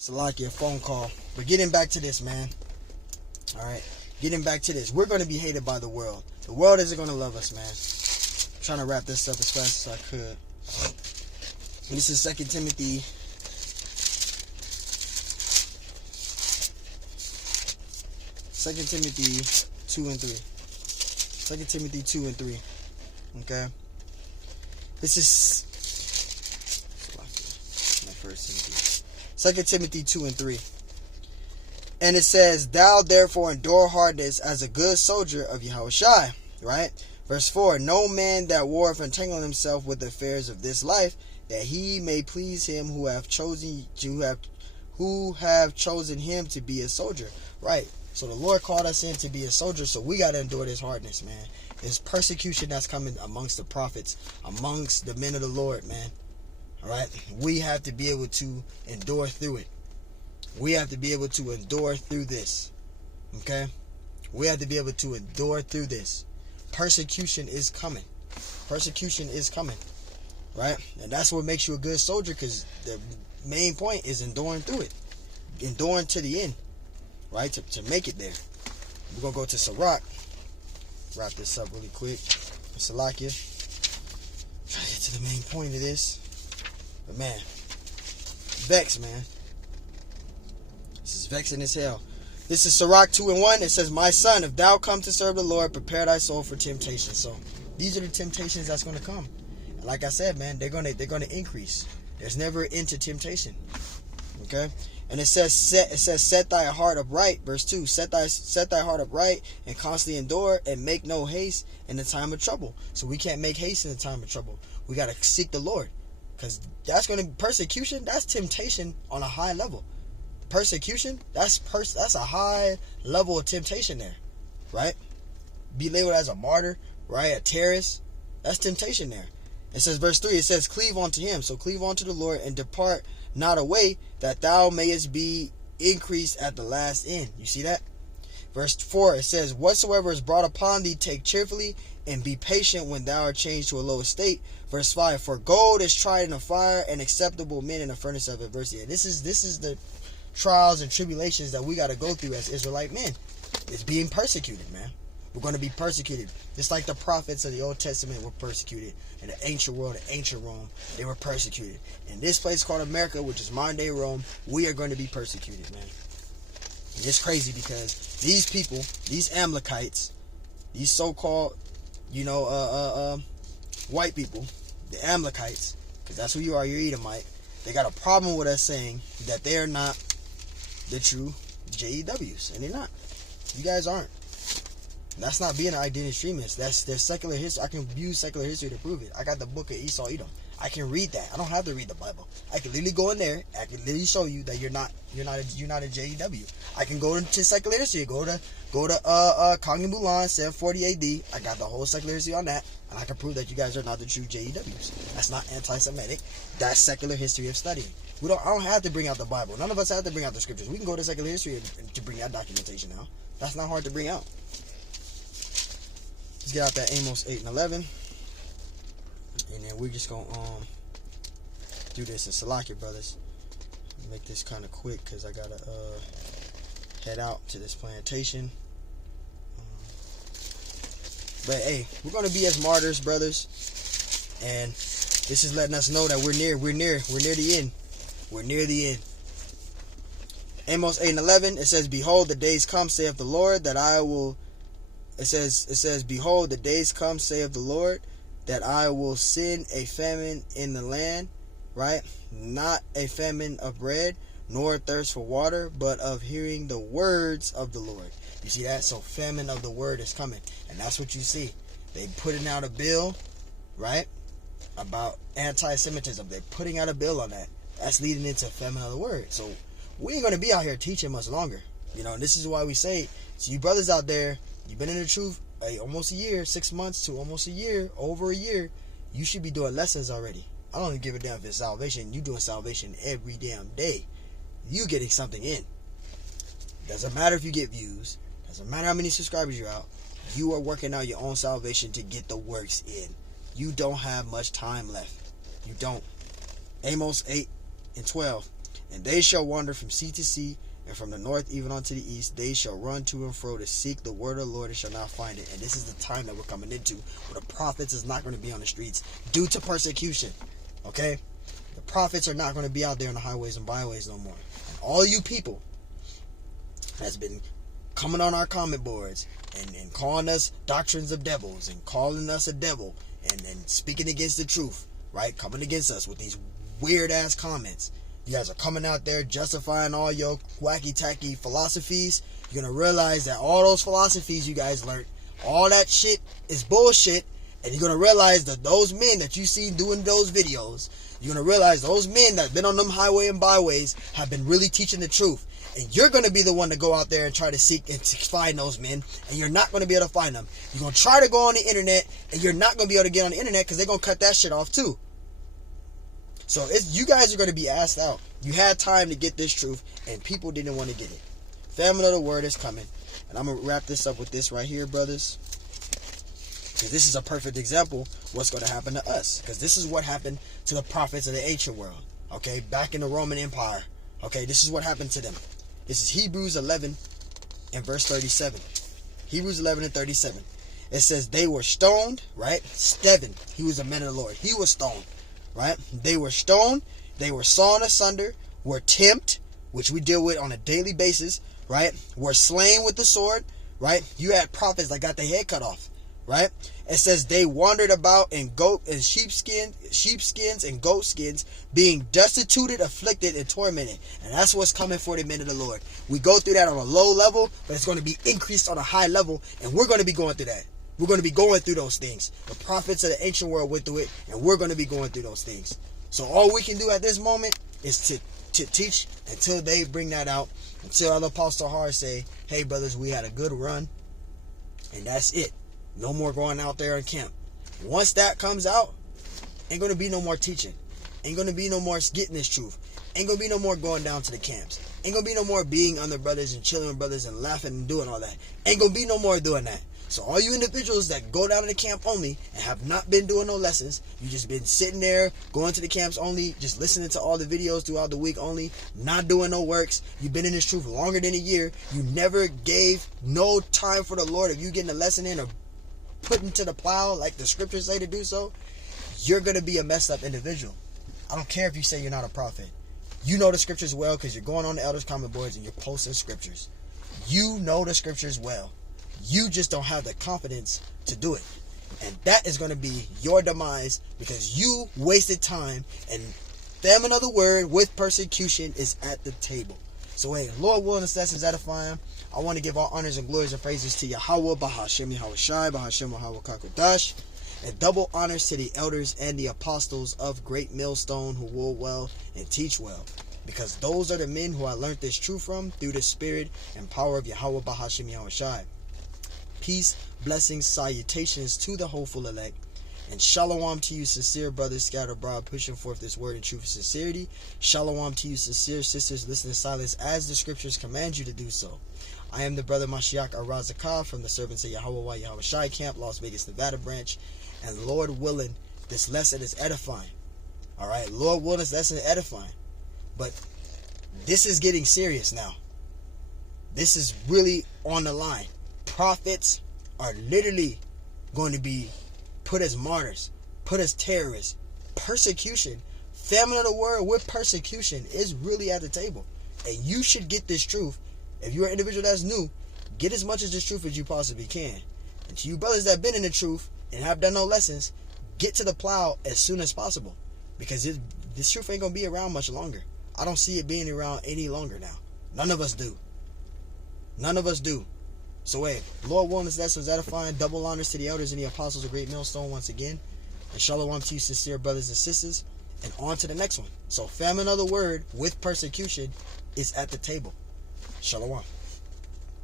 Salakia, a phone call. But getting back to this, man. Alright. Getting back to this. We're going to be hated by the world. The world isn't going to love us, man. I'm trying to wrap this up as fast as I could. And this is 2 Timothy. 2 Timothy 2 and 3. 2 Timothy 2 and 3. Okay. This is my first Timothy. 2 Timothy 2 and 3. And it says, "Thou therefore endure hardness as a good soldier of Yahushua." Right? Verse 4. "No man that warreth entangle himself with the affairs of this life, that he may please him who have chosen him to be a soldier." Right? So the Lord called us in to be a soldier, so we got to endure this hardness, man. This persecution that's coming amongst the prophets, amongst the men of the Lord, man. Alright? We have to be able to endure through it. We have to be able to endure through this. Okay? We have to be able to endure through this. Persecution is coming. Persecution is coming. Right? And that's what makes you a good soldier, because the main point is enduring through it. Enduring to the end. Right? To make it there. We're going to go to Sirach. Wrap this up really quick. Salakia. Try to get to the main point of this. But man, vex, man. This is vexing as hell. This is Sirach 2 and 1. It says, "My son, if thou come to serve the Lord, prepare thy soul for temptation." So these are the temptations that's going to come. And like I said, man, they're going to increase. There's never an end to temptation. Okay? And it says set thy heart upright. Verse 2. Set thy heart upright and constantly endure, and make no haste in the time of trouble. So we can't make haste in the time of trouble. We got to seek the Lord. Because that's going to be persecution. That's temptation on a high level. Persecution, that's a high level of temptation there. Right? Be labeled as a martyr, right? A terrorist. That's temptation there. It says, verse 3, it says, "Cleave unto him." So cleave unto the Lord, and depart not away, that thou mayest be increased at the last end. You see that? Verse 4, it says, "Whatsoever is brought upon thee, take cheerfully, and be patient when thou art changed to a low estate." Verse 5, "For gold is tried in a fire, and acceptable men in a furnace of adversity." This is the trials and tribulations that we got to go through as Israelite men. It's being persecuted, man. We're going to be persecuted. Just like the prophets of the Old Testament were persecuted. In the ancient world, in ancient Rome, they were persecuted. In this place called America, which is modern day Rome, we are going to be persecuted, man. And it's crazy because these people, these Amalekites, these so-called, white people, the Amalekites, because that's who you are, you're Edomite, they got a problem with us saying that they're not the true JEWs, and they're not. You guys aren't. That's not being an identity extremist. That's their secular history. I can use secular history to prove it. I got the book of Esau Edom. I can read that. I don't have to read the Bible. I can literally go in there. I can literally show you that you're not a JEW. I can go into secular history. Go to Kongi Mulan 740 AD. I got the whole secular history on that, and I can prove that you guys are not the true JEWs. That's not anti-Semitic. That's secular history of studying. I don't have to bring out the Bible. None of us have to bring out the scriptures. We can go to secular history to bring out documentation now. That's not hard to bring out. Let's get out that Amos 8 and 11. And then we're just going to do this in Salakia, brothers. Make this kind of quick because I got to head out to this plantation. But hey, we're going to be as martyrs, brothers. And this is letting us know that we're near the end. We're near the end. Amos 8 and 11, it says, "Behold, the days come, saith the Lord, that I will..." It says, "Behold, the days come, saith the Lord, that I will send a famine in the land," right? "Not a famine of bread, nor thirst for water, but of hearing the words of the Lord." You see that? So famine of the word is coming. And that's what you see. They putting out a bill, right? About anti-Semitism. They're putting out a bill on that. That's leading into famine of the word. So we ain't going to be out here teaching much longer. And this is why we say, so you brothers out there, you've been in the truth almost a year, 6 months to almost a year, over a year. You should be doing lessons already. I don't even give a damn if it's salvation. You doing salvation every damn day. You getting something in. Doesn't matter if you get views. Doesn't matter how many subscribers you're out. You are working out your own salvation to get the works in. You don't have much time left. You don't. Amos 8 and 12. And they shall wander from sea to sea, and from the north even unto the east. They shall run to and fro to seek the word of the Lord and shall not find it. And this is the time that we're coming into, where the prophets is not going to be on the streets due to persecution. Okay? The prophets are not going to be out there on the highways and byways no more. And all you people that's been coming on our comment boards and calling us doctrines of devils and calling us a devil and speaking against the truth, right? Coming against us with these weird ass comments. You guys are coming out there justifying all your wacky tacky philosophies. You're going to realize that all those philosophies you guys learned, all that shit is bullshit. And you're going to realize that those men that you see doing those videos, you're going to realize those men that have been on them highway and byways have been really teaching the truth. And you're going to be the one to go out there and try to seek and to find those men. And you're not going to be able to find them. You're going to try to go on the internet. And you're not going to be able to get on the internet because they're going to cut that shit off too. So you guys are going to be asked out. You had time to get this truth. And people didn't want to get it. Famine of the word is coming. And I'm going to wrap this up with this right here, brothers. Because this is a perfect example of what's going to happen to us. Because this is what happened to the prophets of the ancient world. Okay, back in the Roman Empire. Okay, this is what happened to them. This is Hebrews 11 and verse 37. Hebrews 11 and 37. It says they were stoned, right? Stephen, he was a man of the Lord. He was stoned, right? They were stoned. They were sawn asunder. Were tempted, which we deal with on a daily basis, right? Were slain with the sword, right? You had prophets that got their head cut off, right? It says they wandered about in sheepskins and goat skins, being destituted, afflicted, and tormented. And that's what's coming for the men of the Lord. We go through that on a low level, but it's going to be increased on a high level, and we're going to be going through that. We're going to be going through those things. The prophets of the ancient world went through it, and we're going to be going through those things. So all we can do at this moment is to teach until they bring that out, until our Apostle Har say, hey brothers, we had a good run, and that's it. No more going out there in camp. Once that comes out, ain't going to be no more teaching. Ain't going to be no more getting this truth. Ain't going to be no more going down to the camps. Ain't going to be no more being under brothers and chilling with brothers and laughing and doing all that. Ain't going to be no more doing that. So all you individuals that go down to the camp only and have not been doing no lessons, you just been sitting there, going to the camps only, just listening to all the videos throughout the week only, not doing no works. You've been in this truth longer than a year. You never gave no time for the Lord. If you getting a lesson in or put into the plow like the scriptures say to do so, you're going to be a messed up individual. I don't care if you say you're not a prophet. You know the scriptures well because you're going on the elders comment boards and you're posting scriptures. You know the scriptures well. You just don't have the confidence to do it. And that is going to be your demise because you wasted time, and famine of the word with persecution is at the table. So hey, Lord willing, this lesson is edifying. I want to give all honors and glories and praises to Yahweh, Bahashem Yahweh Shai, Bahashem Yahweh Kakodash, and double honors to the elders and the apostles of Great Millstone who rule well and teach well. Because those are the men who I learned this truth from through the spirit and power of Yahweh, Bahashem Yahweh Shai. Peace, blessings, salutations to the hopeful elect. And shalom to you, sincere brothers scattered abroad, pushing forth this word in truth and sincerity. Shalom to you, sincere sisters, listening in silence as the scriptures command you to do so. I am the brother Mashiach Arazakah from the Servants of Yahweh Yahweh Shai Camp, Las Vegas, Nevada branch. And Lord willing, this lesson is edifying. Alright, Lord willing, this lesson is edifying. But this is getting serious now. This is really on the line. Prophets are literally going to be put as martyrs, put as terrorists. Persecution, famine of the word with persecution is really at the table. And you should get this truth. If you're an individual that's new, get as much of this truth as you possibly can. And to you brothers that have been in the truth and have done no lessons, get to the plow as soon as possible. Because this truth ain't going to be around much longer. I don't see it being around any longer now. None of us do. None of us do. So hey, Lord willing, this lesson is edifying. Double honors to the elders and the apostles of Great Millstone once again. And shalom to you, sincere brothers and sisters. And on to the next one. So famine of the word with persecution is at the table. Shalom.